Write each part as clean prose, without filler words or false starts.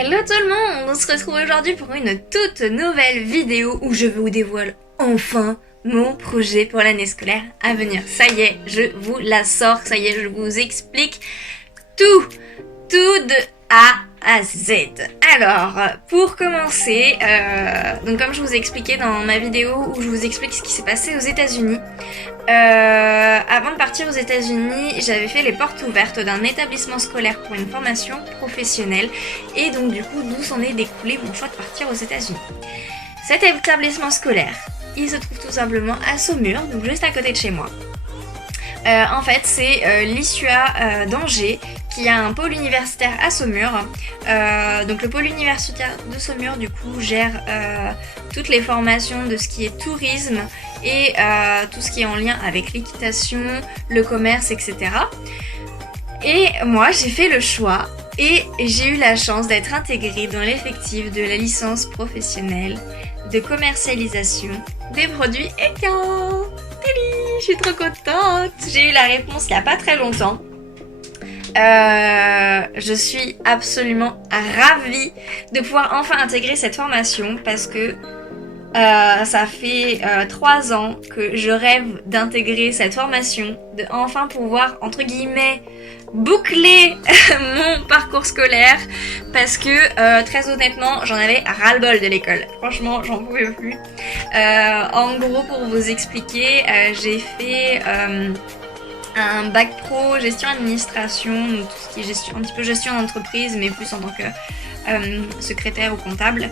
Hello tout le monde, on se retrouve aujourd'hui pour une toute nouvelle vidéo où je vous dévoile enfin mon projet pour l'année scolaire à venir. Ça y est, je vous la sors, ça y est, je vous explique tout de A à Z. Alors, pour commencer, donc comme je vous ai expliqué dans ma vidéo où je vous explique ce qui s'est passé aux États-Unis, avant de partir aux États-Unis, j'avais fait les portes ouvertes d'un établissement scolaire pour une formation professionnelle et donc du coup d'où s'en est découlé mon choix de partir aux États-Unis. Cet établissement scolaire, il se trouve tout simplement à Saumur, donc juste à côté de chez moi. En fait, c'est l'ISUA d'Angers qui a un pôle universitaire à Saumur. Donc le pôle universitaire de Saumur, du coup, gère toutes les formations de ce qui est tourisme et tout ce qui est en lien avec l'équitation, le commerce, etc. Et moi, j'ai fait le choix et j'ai eu la chance d'être intégrée dans l'effectif de la licence professionnelle de commercialisation des produits éco. Je suis trop contente. J'ai eu la réponse il n'y a pas très longtemps. Je suis absolument ravie de pouvoir enfin intégrer cette formation parce que ça fait 3 ans que je rêve d'intégrer cette formation, de enfin pouvoir, entre guillemets, boucler mon parcours scolaire parce que très honnêtement j'en avais ras-le-bol de l'école, franchement j'en pouvais plus. En gros, pour vous expliquer, j'ai fait un bac pro gestion administration, donc tout ce qui est gestion, un petit peu gestion d'entreprise mais plus en tant que secrétaire ou comptable,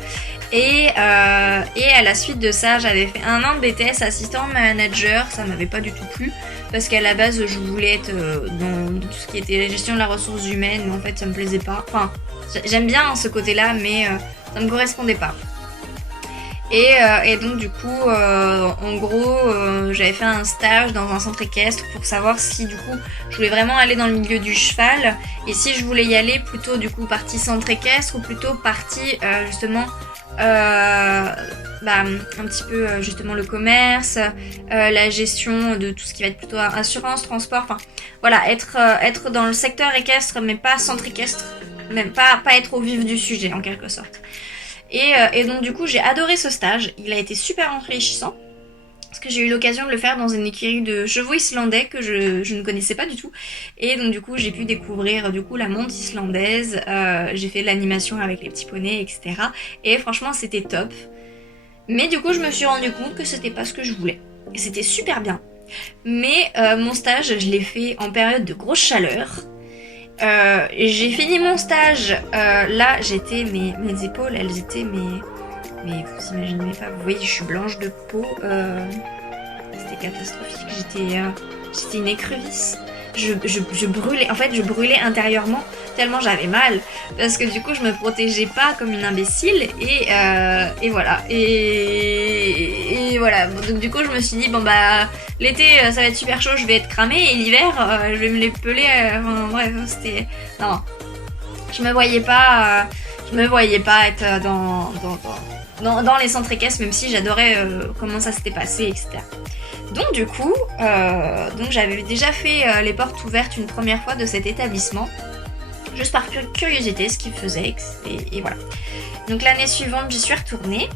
et à la suite de ça j'avais fait 1 an de BTS assistant manager. Ça m'avait pas du tout plu parce qu'à la base je voulais être dans tout ce qui était gestion de la ressource humaine, mais en fait ça me plaisait pas, enfin j'aime bien ce côté là mais ça me correspondait pas. Et donc du coup en gros j'avais fait un stage dans un centre équestre pour savoir si du coup je voulais vraiment aller dans le milieu du cheval et si je voulais y aller plutôt du coup partie centre équestre ou plutôt partie justement un petit peu justement le commerce, la gestion de tout ce qui va être plutôt assurance, transport, enfin voilà, être dans le secteur équestre mais pas centre équestre, même pas être au vif du sujet en quelque sorte. Et donc du coup j'ai adoré ce stage, il a été super enrichissant parce que j'ai eu l'occasion de le faire dans une écurie de chevaux islandais que je ne connaissais pas du tout, et donc du coup j'ai pu découvrir du coup la monte islandaise, j'ai fait de l'animation avec les petits poneys, etc. Et franchement c'était top, mais du coup je me suis rendu compte que c'était pas ce que je voulais et c'était super bien, mais mon stage je l'ai fait en période de grosse chaleur. J'ai fini mon stage, là j'étais, mes épaules elles étaient, mais vous imaginez même pas, vous voyez je suis blanche de peau, c'était catastrophique, j'étais une écrevisse, je brûlais, en fait je brûlais intérieurement tellement j'avais mal, parce que du coup je me protégeais pas comme une imbécile, et voilà, et voilà, donc du coup je me suis dit bon bah l'été ça va être super chaud, je vais être cramée, et l'hiver je vais me les peler, enfin bref c'était, non, je me voyais pas être dans les centres équestres, même si j'adorais comment ça s'était passé, etc. Donc du coup donc j'avais déjà fait les portes ouvertes une première fois de cet établissement, juste par curiosité ce qu'il faisait, et voilà. Donc l'année suivante j'y suis retournée,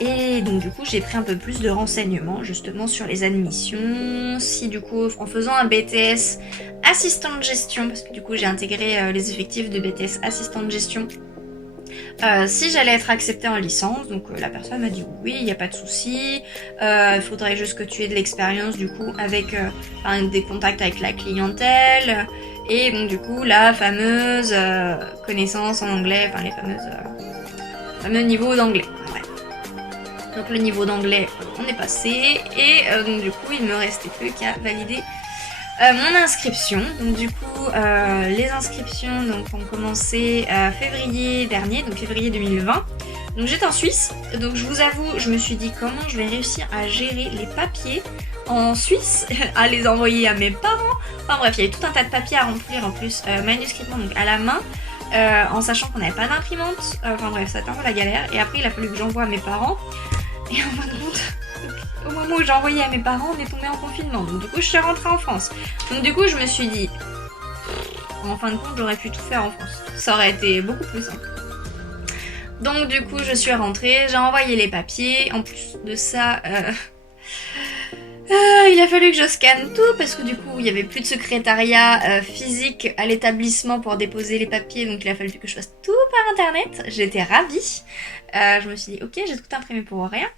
et donc du coup j'ai pris un peu plus de renseignements justement sur les admissions, si du coup en faisant un BTS assistant de gestion, parce que du coup j'ai intégré les effectifs de BTS assistant de gestion, si j'allais être acceptée en licence. Donc la personne m'a dit oui, il n'y a pas de souci, il faudrait juste que tu aies de l'expérience du coup avec des contacts avec la clientèle, et donc du coup la fameuse connaissance en anglais, enfin les fameux niveaux d'anglais. Ouais. Donc le niveau d'anglais on est passé, et donc du coup il me restait plus qu'à valider mon inscription. Donc du coup les inscriptions donc ont commencé février dernier, donc février 2020. Donc j'étais en Suisse, donc je vous avoue je me suis dit comment je vais réussir à gérer les papiers en Suisse, à les envoyer à mes parents, enfin bref il y avait tout un tas de papiers à remplir en plus, manuscritement donc à la main, en sachant qu'on n'avait pas d'imprimante, enfin bref ça a été un peu la galère, et après il a fallu que j'envoie à mes parents, et en fin de compte au moment où j'ai envoyé à mes parents on est tombé en confinement, donc du coup je suis rentrée en France. Donc du coup je me suis dit En fin de compte, j'aurais pu tout faire en France. Ça aurait été beaucoup plus simple. Donc du coup, je suis rentrée, j'ai envoyé les papiers. En plus de ça, il a fallu que je scanne tout parce que du coup, il n'y avait plus de secrétariat physique à l'établissement pour déposer les papiers. Donc il a fallu que je fasse tout par internet. J'étais ravie. Je me suis dit, ok, j'ai tout imprimé pour rien.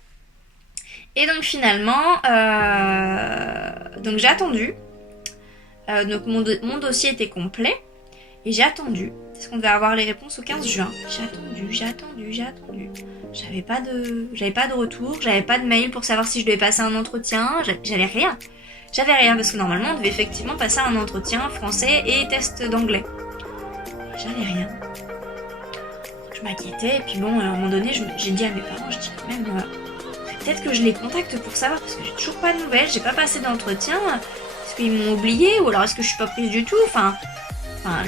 Et donc finalement, donc j'ai attendu. Donc mon dossier était complet. Et j'ai attendu, parce qu'on devait avoir les réponses au 15 juin. J'ai attendu. J'avais pas de retour, j'avais pas de mail pour savoir si je devais passer un entretien, j'avais rien. J'avais rien, parce que normalement on devait effectivement passer un entretien français et test d'anglais. J'avais rien. Je m'inquiétais, et puis bon, à un moment donné, j'ai dit à mes parents, je dis quand même, peut-être que je les contacte pour savoir, parce que j'ai toujours pas de nouvelles, j'ai pas passé d'entretien, est-ce qu'ils m'ont oublié, ou alors est-ce que je suis pas prise du tout, Enfin,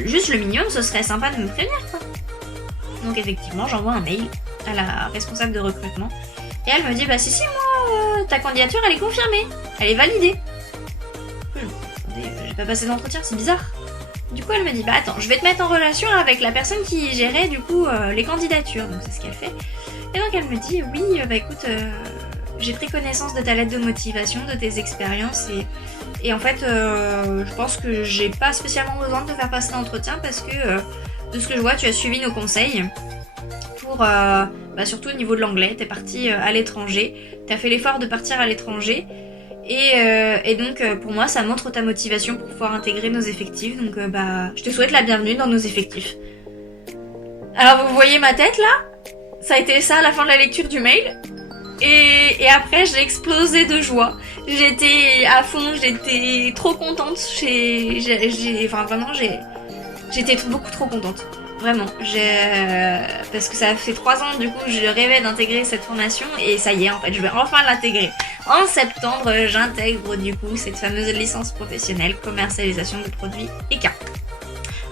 juste le minimum, ce serait sympa de me prévenir, quoi. Donc effectivement, j'envoie un mail à la responsable de recrutement. Et elle me dit, bah si, moi, ta candidature, elle est confirmée. Elle est validée. J'ai pas passé d'entretien, c'est bizarre. Du coup, elle me dit, bah attends, je vais te mettre en relation avec la personne qui gérait, du coup, les candidatures. Donc c'est ce qu'elle fait. Et donc elle me dit, oui, bah écoute, j'ai pris connaissance de ta lettre de motivation, de tes expériences et en fait, je pense que j'ai pas spécialement besoin de te faire passer l'entretien parce que de ce que je vois, tu as suivi nos conseils pour, surtout au niveau de l'anglais, t'es parti à l'étranger, t'as fait l'effort de partir à l'étranger et donc pour moi, ça montre ta motivation pour pouvoir intégrer nos effectifs. Donc je te souhaite la bienvenue dans nos effectifs. Alors vous voyez ma tête là ? Ça a été ça à la fin de la lecture du mail. Et après, j'ai explosé de joie. J'étais à fond, j'étais trop contente. J'étais beaucoup trop contente. Vraiment. Parce que ça fait 3 ans, du coup, je rêvais d'intégrer cette formation. Et ça y est, en fait, je vais enfin l'intégrer. En septembre, j'intègre, du coup, cette fameuse licence professionnelle commercialisation de produits EK.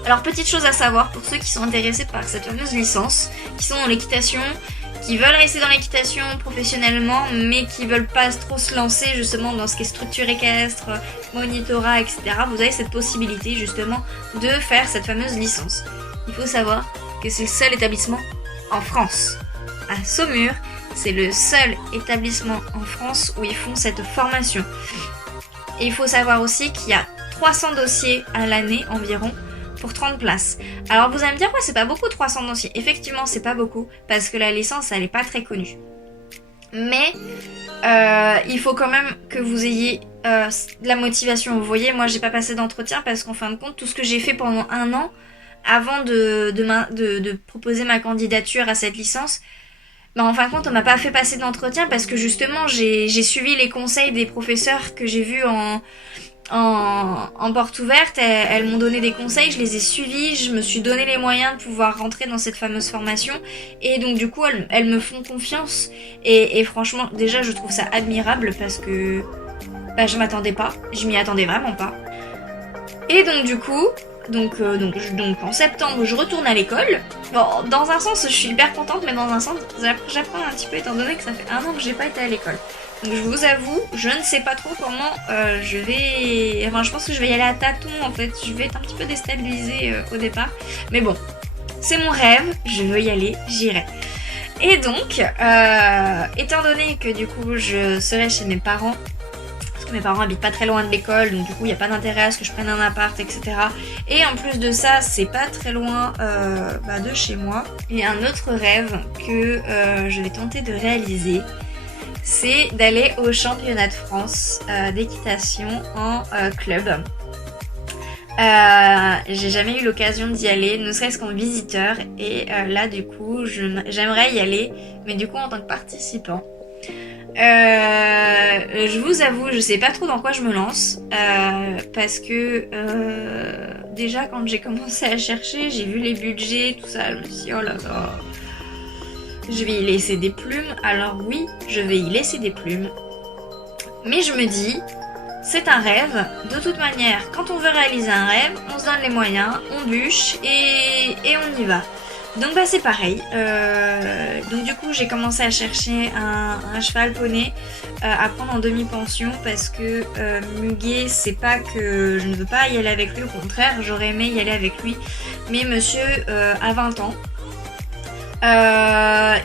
Alors, petite chose à savoir pour ceux qui sont intéressés par cette fameuse licence, qui sont dans l'équitation, qui veulent rester dans l'équitation professionnellement, mais qui veulent pas trop se lancer justement dans ce qui est structure équestre, monitorat, etc. Vous avez cette possibilité justement de faire cette fameuse licence. Il faut savoir que c'est le seul établissement en France. À Saumur, c'est le seul établissement en France où ils font cette formation. Et il faut savoir aussi qu'il y a 300 dossiers à l'année environ pour 30 places. Alors vous allez me dire, ouais, c'est pas beaucoup 300 dossiers. Effectivement, c'est pas beaucoup parce que la licence, elle est pas très connue. Mais il faut quand même que vous ayez de la motivation. Vous voyez, moi, j'ai pas passé d'entretien parce qu'en fin de compte, tout ce que j'ai fait pendant 1 an avant de proposer ma candidature à cette licence, en fin de compte, on m'a pas fait passer d'entretien parce que justement, j'ai suivi les conseils des professeurs que j'ai vus en porte ouverte. Elles m'ont donné des conseils, je les ai suivis, je me suis donné les moyens de pouvoir rentrer dans cette fameuse formation et donc du coup elles me font confiance et franchement déjà je trouve ça admirable parce que je m'attendais pas, je m'y attendais vraiment pas. Et donc du coup, donc en septembre je retourne à l'école. Bon, dans un sens je suis hyper contente, mais dans un sens j'apprends un petit peu étant donné que ça fait 1 an que j'ai pas été à l'école. Donc je vous avoue, je ne sais pas trop comment je vais... Enfin, je pense que je vais y aller à tâtons en fait. Je vais être un petit peu déstabilisée au départ. Mais bon, c'est mon rêve, je veux y aller, j'irai. Et donc, étant donné que du coup je serai chez mes parents, parce que mes parents habitent pas très loin de l'école, donc du coup il n'y a pas d'intérêt à ce que je prenne un appart, etc. Et en plus de ça, c'est pas très loin de chez moi. Et un autre rêve que je vais tenter de réaliser, c'est d'aller au championnat de France d'équitation en club. J'ai jamais eu l'occasion d'y aller, ne serait-ce qu'en visiteur, et là du coup j'aimerais y aller, mais du coup en tant que participant. Je vous avoue, je sais pas trop dans quoi je me lance, parce que déjà quand j'ai commencé à chercher, j'ai vu les budgets, tout ça, je me suis dit oh là là, je vais y laisser des plumes. Alors oui, je vais y laisser des plumes, mais je me dis, c'est un rêve, de toute manière, quand on veut réaliser un rêve, on se donne les moyens, on bûche et on y va. Donc bah c'est pareil. Donc du coup j'ai commencé à chercher un cheval poney à prendre en demi-pension parce que Muguet, c'est pas que je ne veux pas y aller avec lui, au contraire j'aurais aimé y aller avec lui, mais monsieur a 20 ans.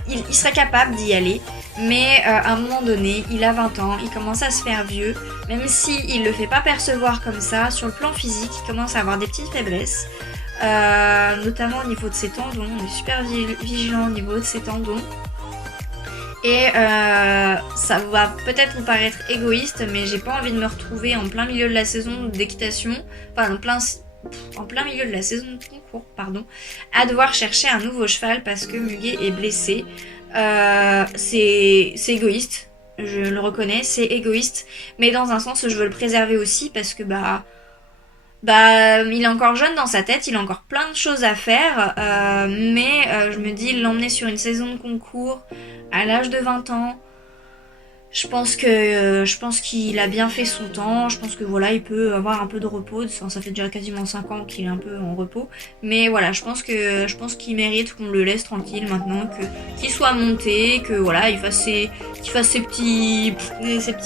Il serait capable d'y aller, mais à un moment donné, il a 20 ans, il commence à se faire vieux, même si il le fait pas percevoir comme ça, sur le plan physique, il commence à avoir des petites faiblesses, notamment au niveau de ses tendons, on est super vigilant au niveau de ses tendons. Et ça va peut-être vous paraître égoïste, mais j'ai pas envie de me retrouver en plein milieu de la saison d'équitation, enfin en plein milieu de la saison de concours, pardon, à devoir chercher un nouveau cheval parce que Muguet est blessé. C'est égoïste, je le reconnais, c'est égoïste, mais dans un sens je veux le préserver aussi parce que il est encore jeune dans sa tête, il a encore plein de choses à faire, mais je me dis l'emmener sur une saison de concours à l'âge de 20 ans, je pense qu'il a bien fait son temps, je pense que voilà, il peut avoir un peu de repos, enfin, ça fait déjà quasiment 5 ans qu'il est un peu en repos, mais voilà, je pense qu'il mérite qu'on le laisse tranquille maintenant, qu'il soit monté, que voilà, qu'il fasse ses petits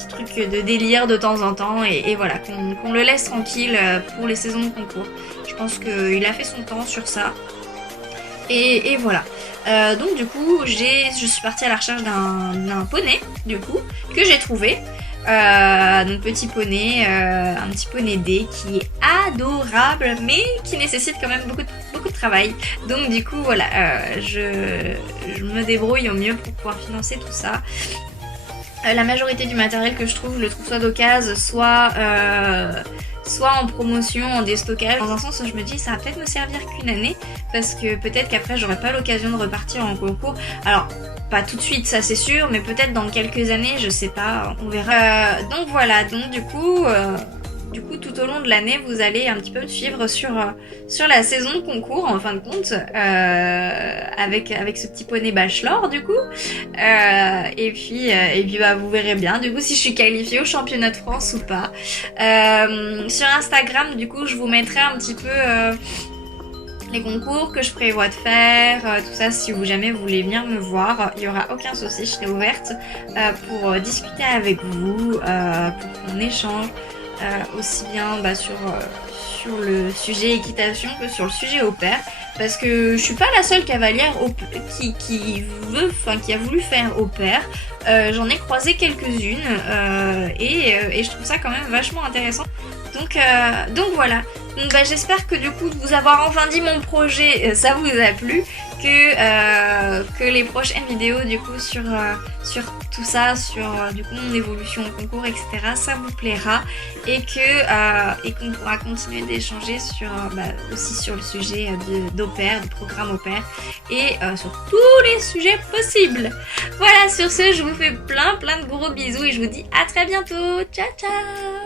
trucs de délire de temps en temps, et voilà, qu'on le laisse tranquille pour les saisons de concours. Je pense qu'il a fait son temps sur ça. Et voilà. Donc du coup, je suis partie à la recherche d'un poney, du coup, que j'ai trouvé. Donc petit poney, un petit poney D qui est adorable, mais qui nécessite quand même beaucoup de travail. Donc du coup, voilà, je me débrouille au mieux pour pouvoir financer tout ça. La majorité du matériel que je le trouve soit d'occasion, soit en promotion, en déstockage. Dans un sens, je me dis ça va peut-être me servir qu'une année parce que peut-être qu'après j'aurai pas l'occasion de repartir en concours. Alors pas tout de suite, ça c'est sûr, mais peut-être dans quelques années, je sais pas, on verra. Donc voilà, donc du coup tout au long de l'année, vous allez un petit peu me suivre sur la saison de concours en fin de compte, avec ce petit poney bachelor du coup. Et puis vous verrez bien du coup si je suis qualifiée au championnat de France ou pas. Sur Instagram, du coup, je vous mettrai un petit peu les concours que je prévois de faire, tout ça, si jamais vous voulez venir me voir, il n'y aura aucun souci, je serai ouverte pour discuter avec vous, pour qu'on échange. Aussi bien sur le sujet équitation que sur le sujet au pair, parce que je suis pas la seule cavalière qui a voulu faire au pair. J'en ai croisé quelques-unes et je trouve ça quand même vachement intéressant. Donc voilà. Donc j'espère que du coup de vous avoir enfin dit mon projet, ça vous a plu, que les prochaines vidéos du coup sur tout ça, sur du coup mon évolution au concours, etc. ça vous plaira et qu'on pourra continuer d'échanger aussi sur le sujet d'au pair, du programme au pair et sur tous les sujets possibles. Voilà, sur ce, je vous fais plein de gros bisous et je vous dis à très bientôt. Ciao ciao.